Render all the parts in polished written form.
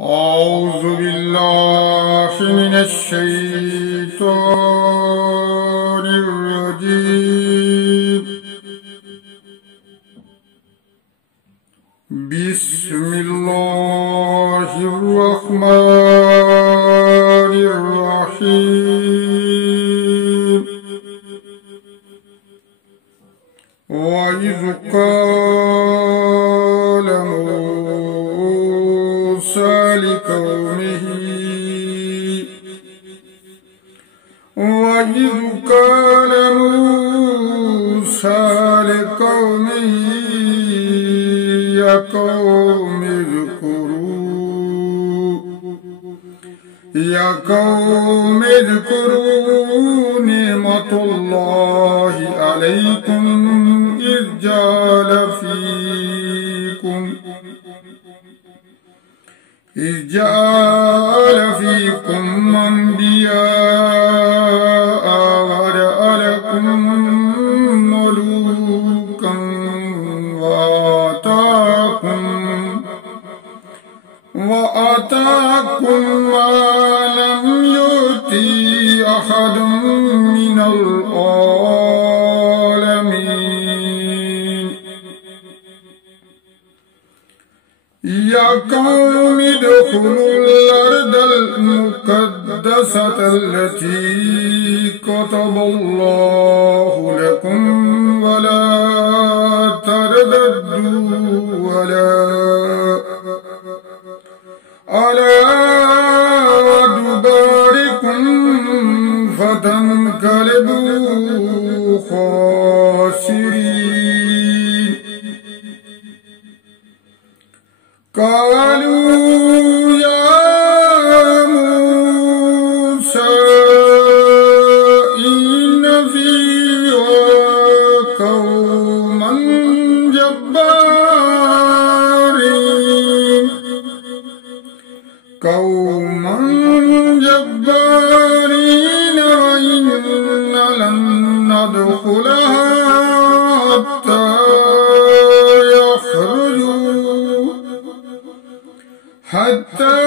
أعوذ بالله من الشيطان الرجيم. بسم الله الرحمن الرحيم. وإذ قال موسى لقومه يا قوم اذكروا نعمة الله عليكم إذ جعل فيكم أنبياء وجعلكم ملوكا وآتاكم ما لم يؤت أحد من العالمين. يا قوم ادخلوا الأرض المقدسة التي كتب الله لكم ولا ترددوا على أدباركم فتنقلبوا خاسرين. قالوا يا موسى إن فيها قوما جبارين وإنا لن ندخلها حتى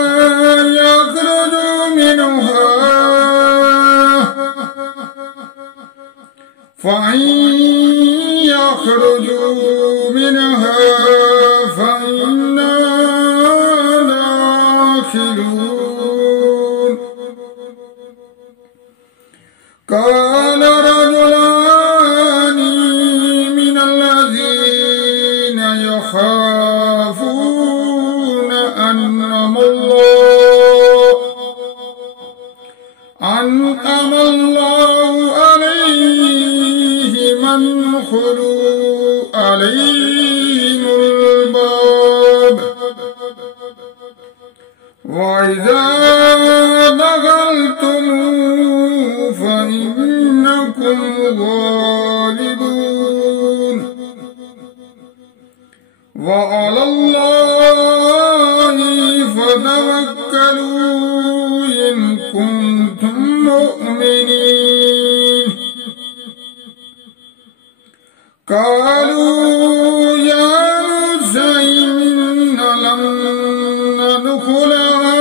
يخرجوا منها فإن يخرجوا منها فإنا داخلون. قال رجلان من الذين يخافون أنعم الله عليهم ادخلوا عليهم الباب وإذا دخلتم فإنكم غالبون وعلى الله فتوكلوا إن كنتم مؤمنين. قالوا يا موسى إنا لن ندخلها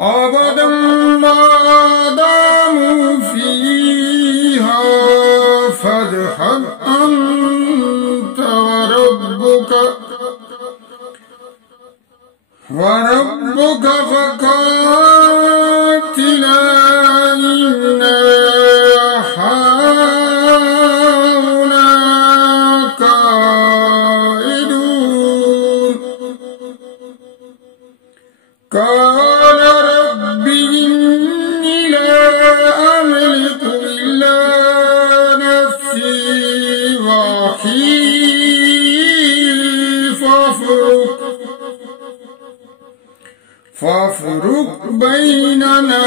أبدا ما داموا فيها فاذهب أنت وربك فقاتلا إنا هاهنا قاعدون. قال رب إني لا أملك إلا نفسي وأخي فافرق بيننا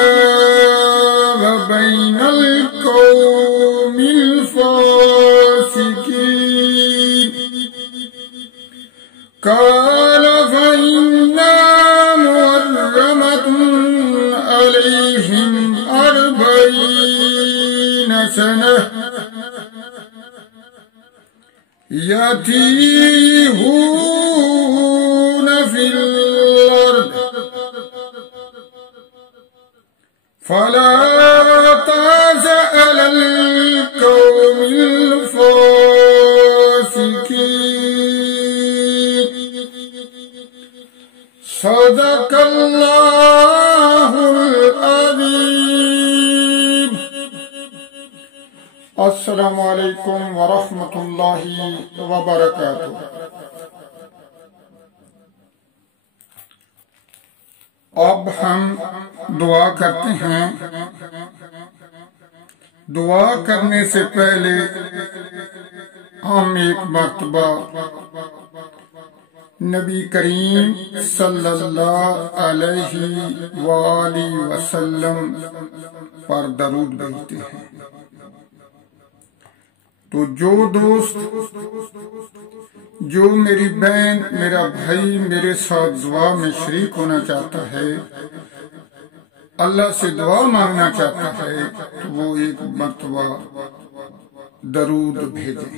وبين القوم الفاسقين. قال فإنها محرمة عليهم 40 سنة يتيهون फला ताज़अल कौमिल फासिकीन। सदक़ल्लाहुल अज़ीम। अस्सलामु अलैकुम व रहमतुल्लाहि व बरकातुहू। अब हम दुआ करते हैं। दुआ करने से पहले हम एक मर्तबा नबी करीम सल्लल्लाहु अलैहि वसल्लम पर दरूद भेजते हैं। तो जो दोस्त, जो मेरी बहन, मेरा भाई मेरे साथ दुआ में शरीक होना चाहता है, अल्लाह से दुआ मांगना चाहता है, तो वो एक मर्तबा दरूद भेजे।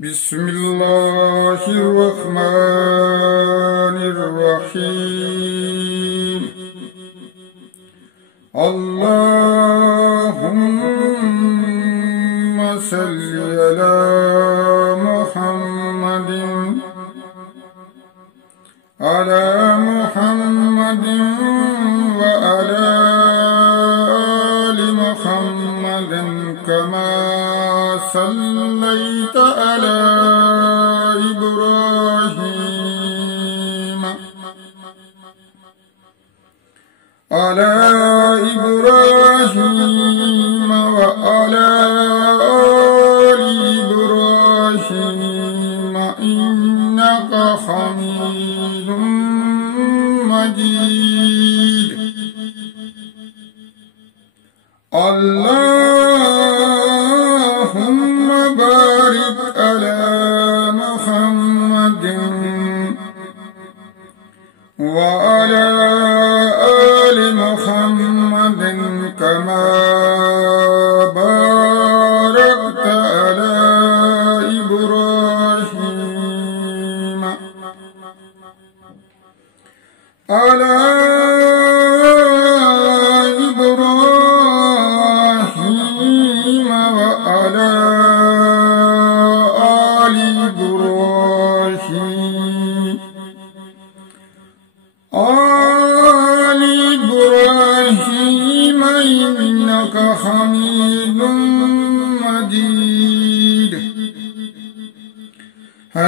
बिस्मिल्लाहिर्रहमानिर्रहीम। अल्लाहुम्मा सल्ली अला मुहम्मदिन व अला आलि मुहम्मदिन कमा सल्लैता अला इब्राहीम व अला आलि इब्राहीम इन्नका हमीदुम मजीद। अल्लाहुम्मा बारिक अला मुहम्मदिन व अला आलि मुहम्मदिन कमा बारकता अला इब्राहीम व अला आलि इब्राहीम इन्नका हमीदुम मजीद।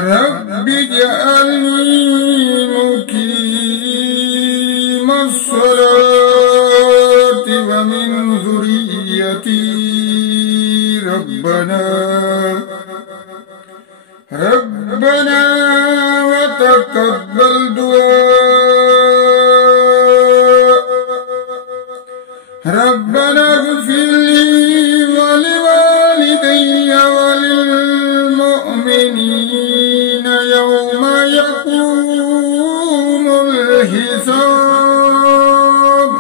रब्बि जअलनी मुकीमस्सलाति व मिन ज़ुर्रिय्यती रब्बना व तक़ब्बल दुआ। रब्बना इग़फ़िर ली व लिवालिदैय व लिलमुअ्मिनीन यौम यक़ूमुल हिसाब।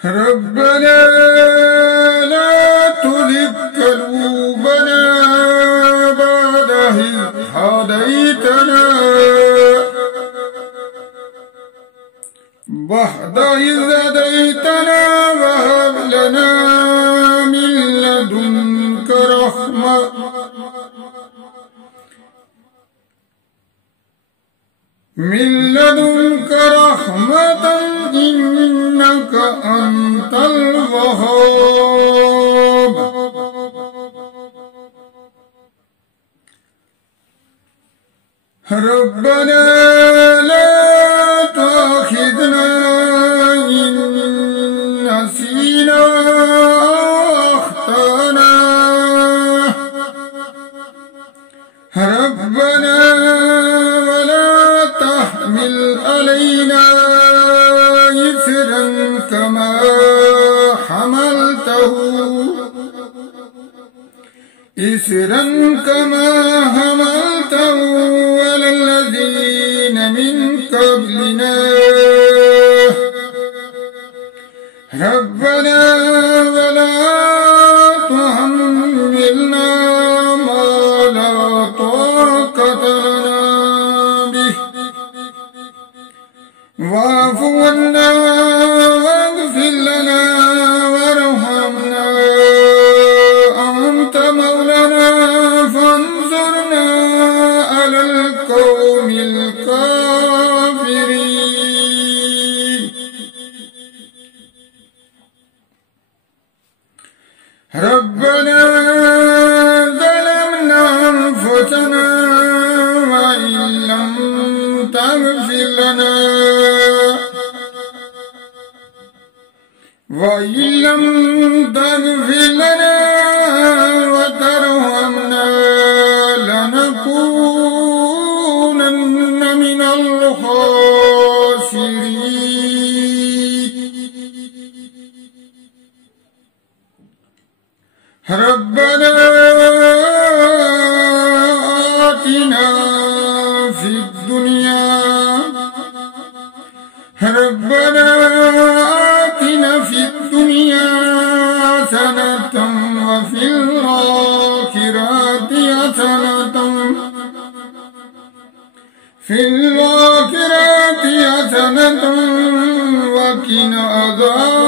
रब्बना ला तुज़िग़ क़ुलूबना बअद इज़ हदैतना व हब लना मिन लदुनका रहमा रहमतन इन्नका अंतल वहाब। रब्बना ला तुआखिज़ना इन नसीना अख्ताना। रब्बना वला तहमिल अलैना इस्रन कमा हमलतहु अलल्लज़ीन मिन क़ब्लिना। रब्बना वला तुहम्मिलना मा ला वइल्लम तग़फ़िर लना व तरहमना लनकूनन्न मिनल ख़ासिरीन। रब्बना आतिना फ़िद दुनिया रब्बना आतिना फ़िद दुनिया हसनतन व फ़िल आखिरति हसनतन व क़िना अज़ाबन्नार।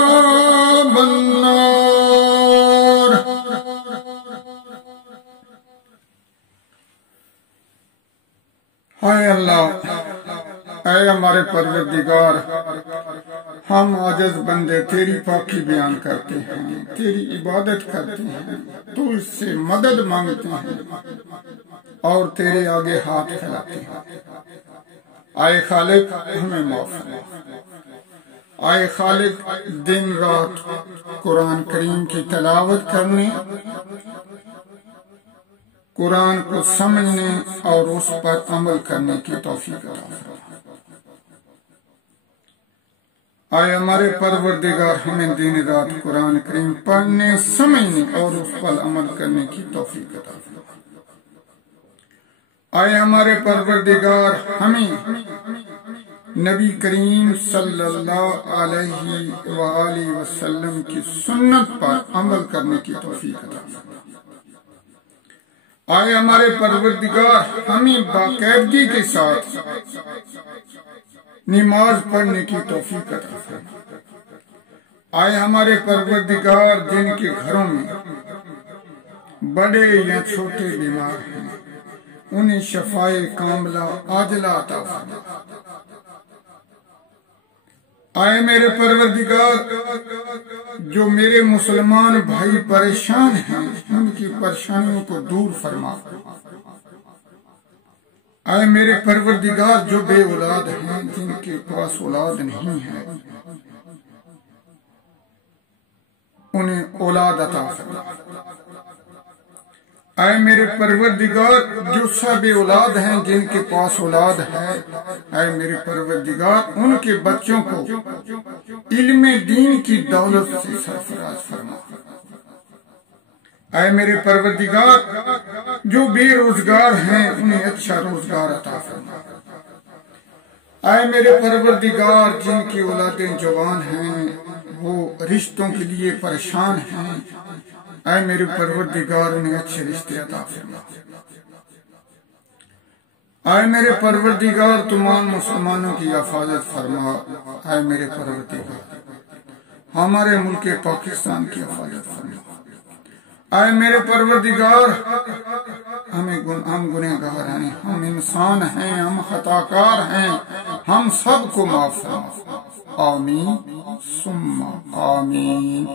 हाय अल्लाह, ऐ हमारे परवरदिगार, हम आजिज़ बंदे तेरी पाकी बयान करते हैं, तेरी इबादत करते हैं, तू इससे मदद मांगते हैं और तेरे आगे हाथ फैलाते हैं। आए खालिक हमें माफ फरमा। आए खालिक दिन रात कुरान करीम की तिलावत करने, कुरान को समझने और उस पर अमल करने की तौफीक अता फरमा। आए हमारे परवरदिगार हमें दिन रात कुरान करीम पढ़ने, समझने और उस पर अमल करने की तौफीक अता फरमा। आए हमारे परवरदिगार हमें नबी करीम सल्लल्लाहु अलैहि वसल्लम की सुन्नत पर अमल करने की तौफीक अता फरमा। आए हमारे परवरदिगार हमें बाकायदगी के साथ नमाज पढ़ने की तौफीक अता फरमा। आए हमारे परवरदिगार जिनके घरों में बड़े या छोटे बीमार हैं, उन्हें शफाए कामला आजला अता फरमा। आए मेरे परवरदिगार, जो मेरे मुसलमान भाई परेशान हैं, उनकी परेशानियों को दूर फरमा। आए मेरे परवरदिगार, जो बे औलाद हैं, जिनके पास औलाद नहीं है, उन्हें औलाद अता फरमा। आए मेरे परवरदिगार, जो सब औलाद हैं, जिनके पास औलाद है, आए मेरे परवरदिगार, उनके बच्चों को इल्मे दीन की दौलत से सरफराज फरमा। आए मेरे परवरदिगार, जो बेरोजगार हैं, उन्हें अच्छा रोजगार अता फरमा। आए मेरे परवरदिगार, जिनकी औलादें जवान हैं, वो रिश्तों के लिए परेशान हैं, आए मेरे परवरदिगार, उन्हें अच्छे रिश्ते अता फरमा। आए मेरे परवरदिगार, तमाम मुसलमानों की हिफाजत फरमा। आए मेरे परवरदिगार, हमारे मुल्क पाकिस्तान की हिफाजत फरमा। आए मेरे परवरदिगार, हम गुनहगार हैं, हम इंसान हैं, हम खताकार हैं, हम सबको माफ फरमा। आमीन सुम्मा आमीन।